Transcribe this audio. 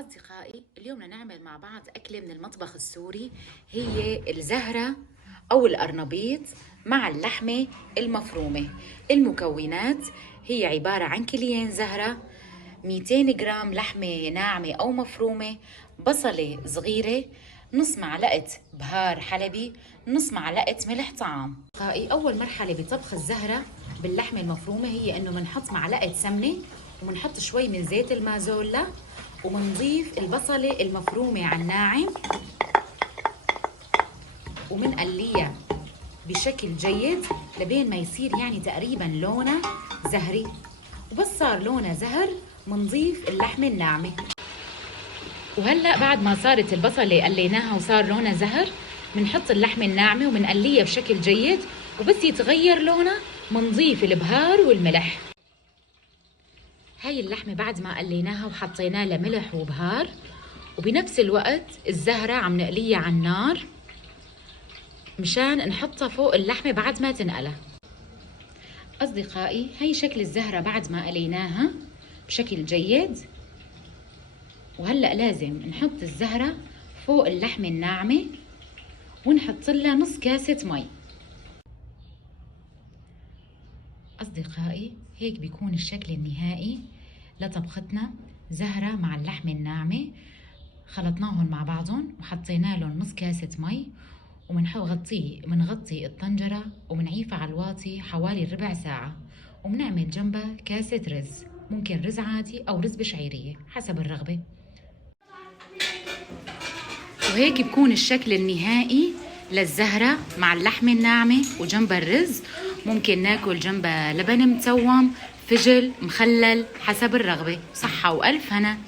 أصدقائي، اليوم بدنا نعمل مع بعض أكلة من المطبخ السوري. هي الزهرة أو القرنبيط مع اللحمة المفرومة. المكونات هي عبارة عن كيلين زهرة، 200 جرام لحمة ناعمة أو مفرومة، بصلة صغيرة، نص معلقة بهار حلبي، نص معلقة ملح طعام. أول مرحلة بطبخ الزهرة باللحمة المفرومة هي إنه بنحط معلقة سمنة وبنحط شوي من زيت المازولا وبنضيف البصلة المفرومة على الناعم وبنقليها بشكل جيد لبين ما يصير يعني تقريبا لونها زهري. وبس صار لونها زهر بنضيف اللحمة الناعمة. وهلأ بعد ما صارت البصلة قليناها وصار لونها زهر بنحط اللحمة الناعمة وبنقليها بشكل جيد، وبس يتغير لونها بنضيف البهار والملح. هاي اللحمة بعد ما قليناها وحطينا لها ملح وبهار، وبنفس الوقت الزهرة عم نقليها على النار مشان نحطها فوق اللحمة بعد ما تنقلى. أصدقائي، هاي شكل الزهرة بعد ما قليناها بشكل جيد. وهلأ لازم نحط الزهرة فوق اللحمة الناعمة ونحط لها نص كاسة مي. أصدقائي، هيك بيكون الشكل النهائي لطبختنا زهرة مع اللحمة الناعمة. خلطناهم مع بعضهم وحطينا لهم نص كاسة مي ومنغطي الطنجرة ومنعيفها على الواطي حوالي ربع ساعة، وبنعمل جنبها كاسة رز، ممكن رز عادي أو رز بشعيرية حسب الرغبة. وهيك بكون الشكل النهائي للزهرة مع اللحمة الناعمة وجنبها الرز. ممكن ناكل جنبها لبن متسوم، فجل، مخلل حسب الرغبة. صحة وألف هنا.